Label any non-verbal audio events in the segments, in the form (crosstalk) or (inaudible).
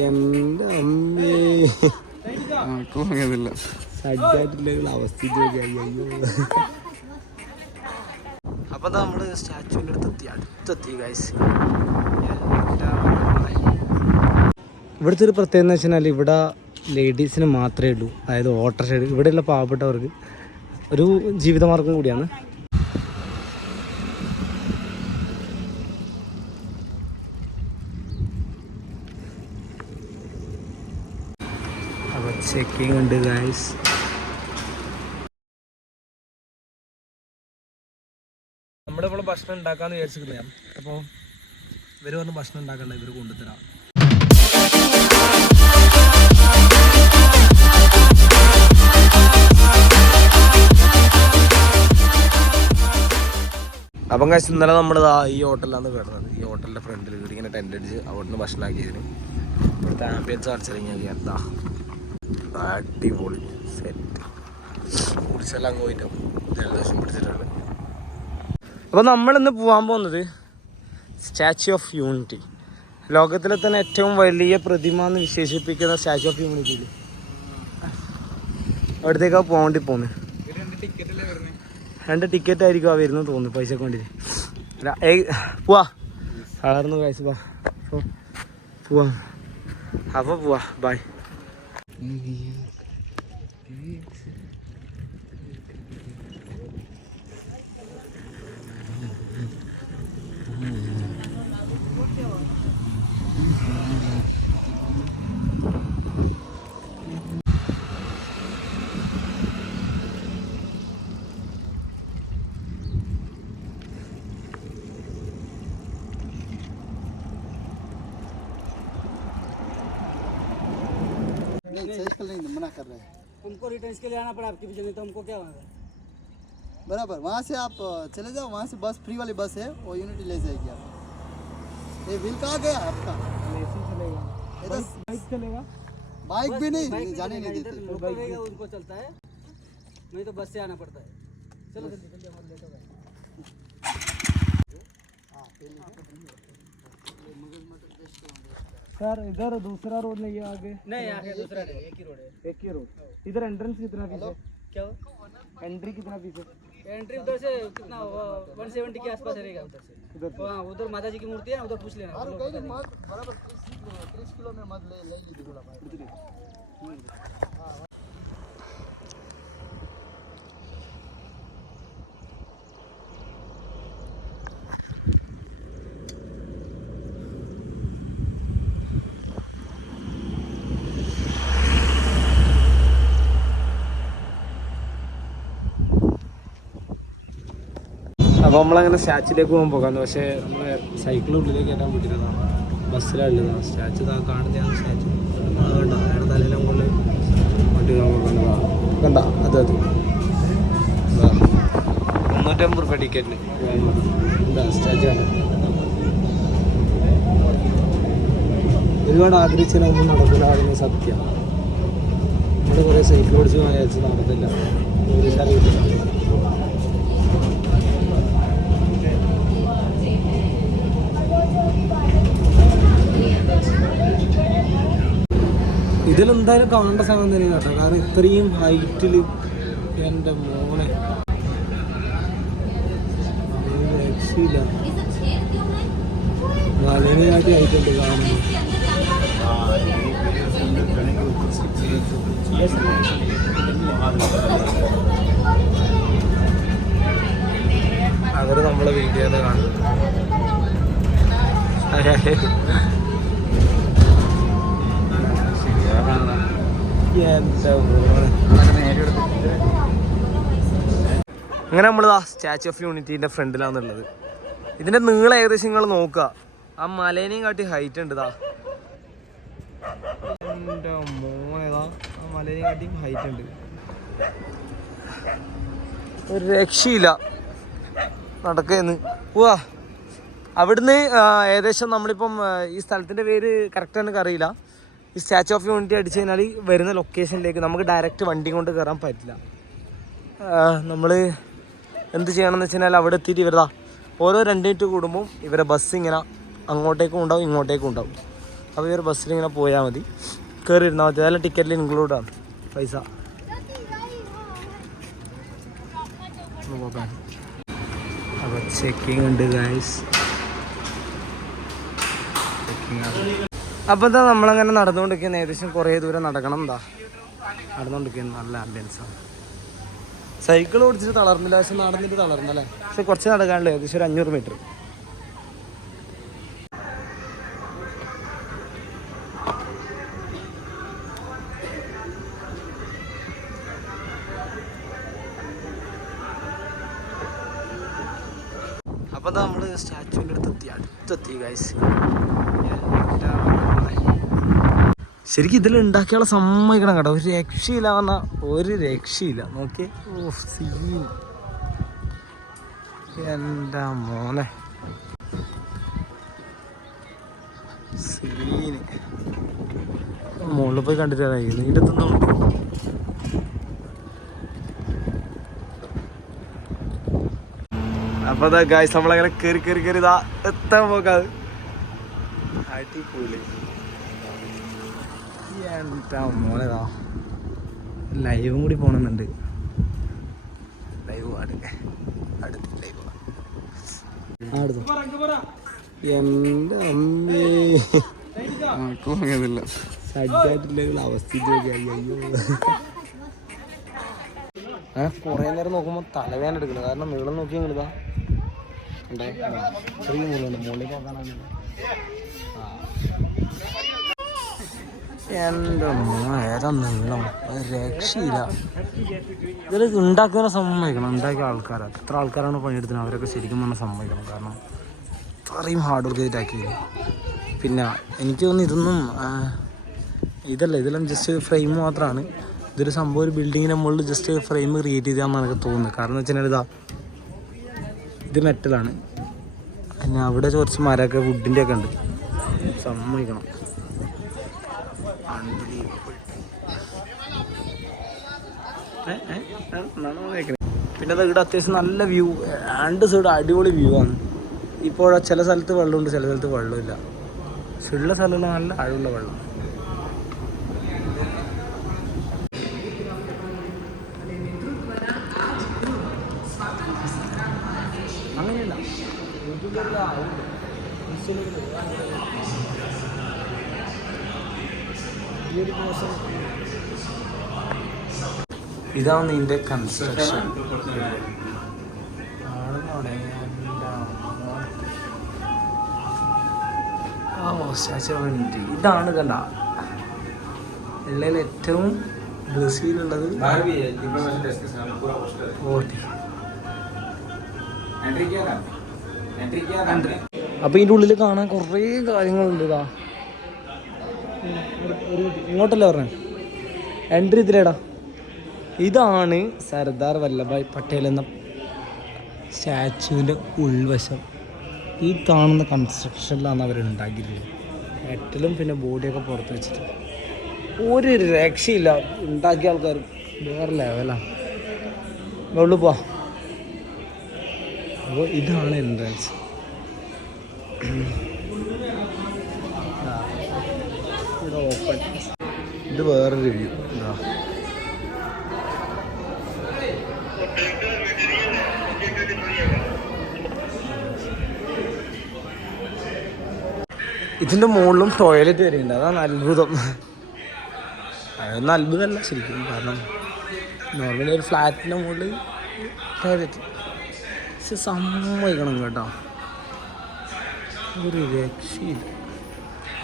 എന്റെ അമ്മേ. ആർക്കും അങ്ങനെയില്ല സജ്ജായിട്ടുള്ള അവസ്ഥ അയ്യോ. അപ്പൊ നമ്മൾ സ്റ്റാച്ചുവിന്റെ അടുത്തെത്തി അടുത്തെത്തി ഗൈസ് ഇവിടുത്തെ ഒരു പ്രത്യേകത എന്ന് വെച്ചാൽ ഇവിടെ ലേഡീസിന് മാത്രമേ ഉള്ളൂ. അതായത് ഓട്ടർ ഇവിടെയുള്ള പാവപ്പെട്ടവർക്ക് ഒരു ജീവിതമാർഗം കൂടിയാണ് ചെക്കിംഗ് ഉണ്ട് ഗായ്സ് നമ്മളിപ്പോൾ ഭക്ഷണം ഉണ്ടാക്കാന്ന് വിചാരിച്ചിരിക്കുന്ന അപ്പോൾ ഇവർ പറഞ്ഞ് ഭക്ഷണം ഉണ്ടാക്കണ്ട ഇവർ കൊണ്ടുതരാം അപ്പം കാശ് ഇന്നലെ നമ്മൾ ഈ ഹോട്ടലിലാണ് കിടന്നത്. ഈ ഹോട്ടലിന്റെ ഫ്രണ്ടിൽ ഇങ്ങനെ ടെന്റ് അടിച്ച് അവിടുന്ന് ഭക്ഷണം ആക്കിയതിന്. ഇവിടുത്തെ ആംബിയൻസ് അടിച്ചിറങ്ങിയാൽ എന്താ അടിപൊളി സെറ്റ് കുടിച്ചെല്ലാം പോയിട്ട് ജലദോഷം പിടിച്ചിട്ടുണ്ട്. അപ്പോൾ നമ്മളിന്ന് പോകാൻ പോകുന്നത് സ്റ്റാച്യു ഓഫ് യൂണിറ്റി ലോകത്തിലെ തന്നെ ഏറ്റവും വലിയ പ്രതിമ എന്ന് വിശേഷിപ്പിക്കുന്ന സ്റ്റാച്യു ഓഫ് യൂണിറ്റിയിൽ അവിടത്തേക്കാണ് പോകാൻ വേണ്ടി പോകുന്നത് രണ്ട് ടിക്കറ്റ് ആയിരിക്കും ആ വരുന്നത് തോന്നുന്നു പൈസക്ക് വേണ്ടി അല്ല ഏയ് പോവാ. കളർന്ന് പൈസ പോവാ. അപ്പോൾ പോവാ. Ну як? सही कर मना कर रहे हैं। हमको रिटर्न इसके लिए आना पड़ा आपकी बिजली तो हमको क्या बराबर वहाँ से आप चले जाओ वहाँ से बस फ्री वाली बस है वो यूनिट ले जाएगी आप। ये बिल कहाँ गया आपका? बाइक चलेगा। तो बाइक भी नहीं जाने नहीं देते। उनको चलता है। नहीं तो बस से आना पड़ता है। चलो हाँ, हाँ सर इधर दूसरा रोड नहीं है आगे। नहीं आगे दूसरा नहीं एक ही रोड है। एक ही रोड। इधर एंट्रेंस कितना फ़ीस है? क्या हो एंट्री कितना फ़ीस है? एंट्री उधर से कितना वन सेवेंटी के आसपास रहेगा उधर से। उधर हाँ उधर माता जी की मूर्ति है उधर पूछ लेना। और कहीं बता मत बराबर तीस किलो तीस किलो में मत ले ले लीजिए അപ്പോൾ നമ്മളങ്ങനെ സ്റ്റാച്ചിലേക്ക് പോകാൻ പോകാം. പക്ഷേ നമ്മൾ സൈക്കിൾ ഉള്ളിലേക്ക് കയറ്റാൻ പറ്റില്ല ബസ്സിലല്ല സ്റ്റാച്ചു താ കാണുന്നതാണ് സ്റ്റാച്ചു. കണ്ട? കൊണ്ട്? കണ്ട മുന്നൂറ്റമ്പത് റുപ്യ ടിക്കറ്റിന്. എന്താ സ്റ്റാച്ചു ആണ് ഒരുപാട് ആഗ്രഹിച്ചതിനൊന്നും നടക്കില്ല സത്യം. നമ്മൾ കുറേ സൈക്കിൾ ഓടിച്ച് വിചാരിച്ച് നടന്നില്ല. ഒരു ഇതിലെന്തായാലും കാണേണ്ട സാധനം തന്നെ കേട്ടോ. കാരണം ഇത്രയും ഹൈറ്റിൽ എന്റെ മോനെ. രക്ഷയില്ല വളരെയായിട്ട് കാണുന്നു അവർ നമ്മളെ വീഡിയോ കാണുന്നു (laughs) അങ്ങനെ നമ്മൾ സ്റ്റാച്ചു ഓഫ് യൂണിറ്റീന്റെ ഫ്രണ്ടിലാണുള്ളത് ഇതിന്റെ നീളം ഏകദേശം നിങ്ങൾ നോക്കുക ആ മലേനെയും കാട്ടി ഹൈറ്റ് ഉണ്ട് ഇതാ ആ മലേനെയും കാട്ടിയും ഹൈറ്റ് ഉണ്ട്. ഒരു രക്ഷയില്ല നടക്കുന്നു. പോവാ അവിടുന്ന് ഏകദേശം നമ്മളിപ്പം ഈ സ്ഥലത്തിന്റെ പേര് കറക്റ്റ് എനിക്ക് അറിയില്ല ഈ സ്റ്റാച്ചു ഓഫ് യൂണിറ്റി അടിച്ചു കഴിഞ്ഞാൽ വരുന്ന ലൊക്കേഷനിലേക്ക് നമുക്ക് ഡയറക്റ്റ് വണ്ടി കൊണ്ട് കയറാൻ പറ്റില്ല. നമ്മൾ എന്ത് ചെയ്യണമെന്ന് വെച്ച് കഴിഞ്ഞാൽ അവിടെ എത്തിയിട്ട് ഇവരതാ ഓരോ രണ്ട് മിനിറ്റ് കൂടുമ്പോൾ ഇവരെ ബസ് ഇങ്ങനെ അങ്ങോട്ടേക്കും ഉണ്ടാവും ഇങ്ങോട്ടേക്കും ഉണ്ടാവും. അപ്പോൾ ഇവർ ബസ്സിൽ ഇങ്ങനെ പോയാൽ മതി. കയറി ഇരുന്നാൽ മതി. അതെല്ലാം ടിക്കറ്റിൽ ഇൻക്ലൂഡാണ് പൈസ. അപ്പോൾ ചെക്കിംഗ് ഉണ്ട് ഗായ്സ് ഗൈസ് അപ്പോൾ എന്താ നമ്മളങ്ങനെ നടന്നുകൊണ്ടിരിക്കുന്ന ഏകദേശം കുറേ ദൂരം നടക്കണം എന്താ നടന്നുകൊണ്ടിരിക്കുന്ന നല്ല ആംബിയൻസാണ് സൈക്കിൾ ഓടിച്ചിട്ട് തളർന്നില്ല. പക്ഷെ നടന്നിട്ട് തളർന്നല്ലേ പക്ഷെ കുറച്ച് നടക്കാനുള്ള ഏകദേശം ഒരു അഞ്ഞൂറ് മീറ്റർ അപ്പോൾ നമ്മൾ സ്റ്റാച്ചുവിന്റെ അടുത്ത് എത്തി അടുത്തെത്തി. ഗൈസ് ശരിക്കും ഇതിൽ ഉണ്ടാക്കിയുള്ള സമ്മതിക്കണം കേട്ടോ. ഒരു രക്ഷയില്ല പറഞ്ഞാൽ ഒരു രക്ഷയില്ല. നോക്കി ഓ സീൻ എന്റെ മോനെ? സീന് മുകളിൽ പോയി കണ്ടിട്ട് വരാം. ഇതിന്റെ അപ്പൊ അതാ ഗായ്സ് നമ്മളങ്ങനെ കയറി കയറി കയറി ഇതാ എത്താൻ പോക്കാത് അടിപൊളി. എന്താ ലൈവും കൂടി പോണമെന്നുണ്ട് ലൈവ് പാട് അടുത്ത് ലൈവ് അമ്മേ. അവസ്ഥ. അയ്യോ. കുറേ നേരം നോക്കുമ്പോൾ തലവേദന എടുക്കണം. കാരണം നീളം നോക്കി ഇതാ. ഉണ്ടേ? ചെറിയ നോക്കാനാണ്. എന്റെ ഏതാ നീളം രക്ഷയില്ല. ഇതിൽ ഉണ്ടാക്കുന്ന സമ്മതിക്കണം. ഉണ്ടാക്കിയ ആൾക്കാർ എത്ര ആൾക്കാരാണ് പണിയെടുത്തത് അവരൊക്കെ ശരിക്കും പറഞ്ഞാൽ സമ്മതിക്കണം. കാരണം അത്രയും ഹാർഡ് വർക്ക് ചെയ്തിട്ടാക്കി പിന്നെ എനിക്ക് തോന്നുന്നു ഇതൊന്നും ഇതല്ല. ഇതെല്ലാം ജസ്റ്റ് ഫ്രെയിം മാത്രമാണ് ഇതൊരു സംഭവം ഒരു ബിൽഡിങ്ങിന്റെ മുകളിൽ ജസ്റ്റ് ഫ്രെയിം ക്രിയേറ്റ് ചെയ്താന്ന് എനിക്ക് തോന്നുന്നത്. കാരണം എന്ന് വെച്ചാൽ ഇതാ ഇത് മെറ്റലാണ് പിന്നെ അവിടെ കുറച്ച് മരമൊക്കെ വുഡിന്റെ ഒക്കെ ഉണ്ട്. സമ്മതിക്കണം. പിന്നെ അത് ഇവിടെ അത്യാവശ്യം നല്ല വ്യൂ രണ്ട് സൈഡ് അടിപൊളി വ്യൂ ആണ്. ഇപ്പോൾ ചില സ്ഥലത്ത് വെള്ളമുണ്ട് ചില സ്ഥലത്ത് വെള്ളമില്ല. പക്ഷെ ഉള്ള സ്ഥലങ്ങളിൽ നല്ല അഴുള്ള വെള്ളം. അങ്ങനെയല്ല. ഇതാണ് നിന്റെ കൺസ്ട്രക്ഷൻ ഇതാണ് കണ്ട. ഉള്ളതിൽ ഏറ്റവും ബ്രസീലുള്ളത്. അപ്പൊ ഇതിന്റെ ഉള്ളിൽ കാണാൻ കുറേ കാര്യങ്ങളുണ്ട് ഇതാ. ഇങ്ങോട്ടല്ലേ പറഞ്ഞേ? എൻട്രി ഇതിലേടാ. ഇതാണ് സർദാർ വല്ലഭായ് പട്ടേൽ എന്ന സ്റ്റാച്ചുവിന്റെ ഉൾവശം. ഈ കാണുന്ന കൺസ്ട്രക്ഷനിലാണ് അവർ ഉണ്ടാക്കിയിട്ടുള്ളത് മെറ്റലും പിന്നെ ബോഡിയൊക്കെ പുറത്ത് വെച്ചിട്ട്. ഒരു രക്ഷയില്ല. ഉണ്ടാക്കിയ ആൾക്കാർ വേറെ ലെവലാണ് ഉള്ളു പോ അപ്പോൾ ഇതാണ് എൻട്രൻസ് ഇത്. വേറൊരു വ്യൂ ഇതിന്റെ മുകളിലും ടോയ്ലറ്റ് വരെയുണ്ട് അതാണ് അത്ഭുതം. അതൊന്നും അത്ഭുതമല്ല ശരിക്കും കാരണം നോർമലി ഒരു ഫ്ലാറ്റിന്റെ മുകളിൽ ടോയ്ലറ്റ് സമ്മതിക്കണം കേട്ടോ. ഒരു രക്ഷയില്ല.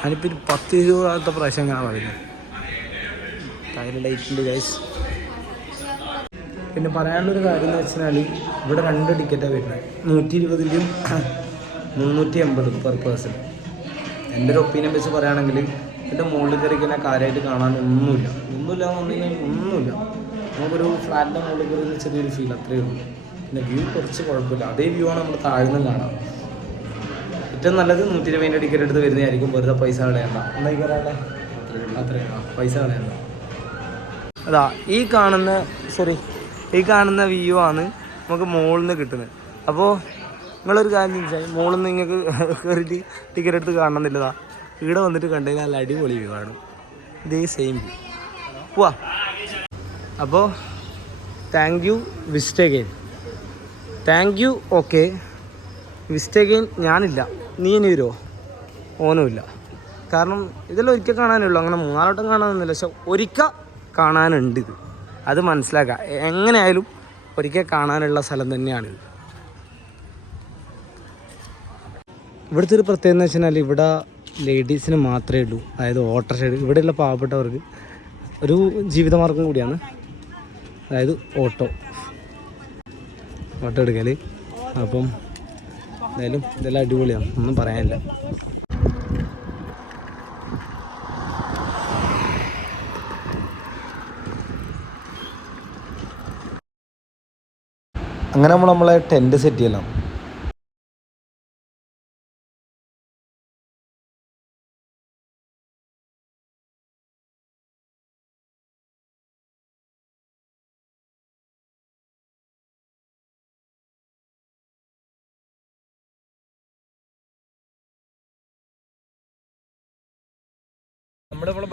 ഞാനിപ്പോൾ ഒരു പത്ത് ഇരുപതാമത്തെ പ്രാവശ്യം അങ്ങനെ പറയുന്നത് ടയർ ലൈറ്റുണ്ട് ഗൈസ് പിന്നെ പറയാനുള്ളൊരു കാര്യം എന്ന് വെച്ചാൽ ഇവിടെ രണ്ട് ടിക്കറ്റാണ് വരുന്നത്. നൂറ്റി ഇരുപതിന്റെയും മുന്നൂറ്റി എൺപതും പെർ പേഴ്സൺ എന്റെ ഒരു ഒപ്പീനിയൻ വെച്ച് പറയുകയാണെങ്കിൽ ഇതിന്റെ മുകളിൽ കയറി കഴിഞ്ഞാൽ കാര്യമായിട്ട് കാണാൻ ഒന്നുമില്ല ഒന്നുമില്ല എന്ന് പറഞ്ഞു കഴിഞ്ഞാൽ ഒന്നുമില്ല. നമുക്കൊരു ഫ്ലാറ്റിന്റെ മുകളിൽ കയറി ചെറിയൊരു ഫീൽ അത്രയേ ഉള്ളൂ. പിന്നെ വ്യൂ കുറച്ച് കുഴപ്പമില്ല. അതേ വ്യൂ ആണ് നമ്മൾ താഴ്ന്നും കാണാം. ഏറ്റവും നല്ലത് നൂറ്റി ഇരുപതിന്റെ ടിക്കറ്റ് എടുത്ത് വരുന്നതായിരിക്കും. വെറുതെ പൈസ കളയണ്ട. എന്താ കയറാട്ടെ അത്രയും പൈസ കളയണ്ട. അതാ ഈ കാണുന്ന സോറി ഈ കാണുന്ന വ്യൂ ആണ് നമുക്ക് മുകളിൽ നിന്ന് കിട്ടുന്നത്. അപ്പോൾ നിങ്ങളൊരു കാര്യം ചോദിച്ചാൽ മോളിൽ നിങ്ങൾക്ക് കയറിയിട്ട് ടിക്കറ്റ് എടുത്ത് കാണണമെന്നില്ലതാ ഇവിടെ വന്നിട്ട് കണ്ടുകഴിഞ്ഞാൽ നല്ല അടിപൊളി വ്യൂ ആണ്. ഇതേ സെയിം വ്യൂ പോവാ. അപ്പോൾ thank you visit again thank you okay visit again ഞാനില്ല. നീ ഇനി വരുമോ ഓനുമില്ല കാരണം ഇതെല്ലാം ഒരിക്കൽ കാണാനുള്ളൂ അങ്ങനെ മൂന്നാലോട്ടം കാണാനൊന്നുമില്ല. പക്ഷെ ഒരിക്കൽ കാണാനുണ്ട് ഇത്. അത് മനസ്സിലാക്കുക എങ്ങനെയായാലും ഒരിക്കൽ കാണാനുള്ള സ്ഥലം തന്നെയാണിത്. ഇവിടുത്തെ ഒരു പ്രത്യേകത എന്ന് വെച്ചാൽ ഇവിടെ ലേഡീസിന് മാത്രമേ ഉള്ളൂ. അതായത് ഓട്ടോറിക്ഷ ഇവിടെയുള്ള പാവപ്പെട്ടവർക്ക് ഒരു ജീവിതമാർഗം കൂടിയാണ്. അതായത് ഓട്ടോ ഓട്ടോ എടുക്കൽ അപ്പം എന്തായാലും ഇതെല്ലാം അടിപൊളിയാണ്. ഒന്നും പറയാനില്ല. അങ്ങനെ നമ്മൾ നമ്മളെ ടെന്റ് സെറ്റ് ചെയ്യலாம்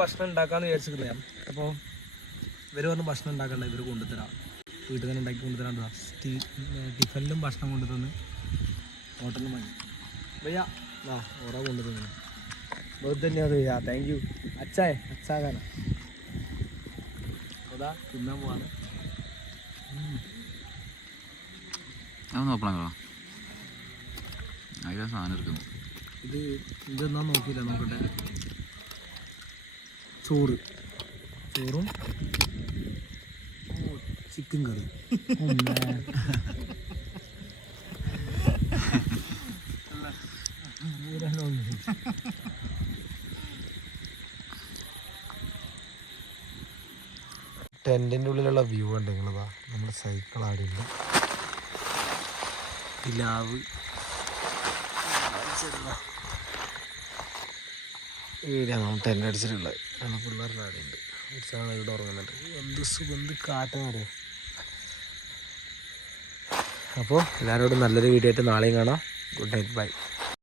ഭക്ഷണം ഉണ്ടാക്കാന്ന് വിചാരിച്ചിരുന്നതാണ് അപ്പോൾ ഇവർ പറഞ്ഞ് ഭക്ഷണം ഉണ്ടാക്കണ്ട ഇവർ കൊണ്ടുതരാം വീട്ടിൽ തന്നെ ഉണ്ടാക്കി കൊണ്ടുതരാൻ സ്റ്റീ ടിഫനിലും ഭക്ഷണം കൊണ്ടുതന്ന് ഹോട്ടലിൽ മതി ഭയ്യ ആ ഓറ കൊണ്ടുതന്നു बहुत धन्यवाद भैया थैंक यू अच्छा है अच्छा गाना അതാ തിന്നാൻ പോവാണ് അതൊന്നും നോക്കണോ അതിലാ സാധനം എടുക്കുന്നു ഇത് ഇതെന്നാ നോക്കിയില്ല നോക്കട്ടെ ചോറ്. ചോറും ചിക്കൻ കറി. ടെന്റിന്റെ ഉള്ളിലുള്ള വ്യൂ ഉണ്ടെങ്കിലതാ നമ്മൾ സൈക്കിൾ ആടില്ല പിലാവ്. ഈടെയാണ് നമ്മൾ ടെന്റ് അടിച്ചിട്ടുള്ളത്. നമ്മൾ പിള്ളേരുടെ ആടെയുണ്ട് ഉത്സവം ഇവിടെ ഉറങ്ങുന്നുണ്ട്. എന്ത് സുഖം എന്ത് കാറ്റാന്ന് അപ്പോൾ എല്ലാവരോടും നല്ലൊരു വീഡിയോ ആയിട്ട് നാളെയും കാണാം. Good night bye.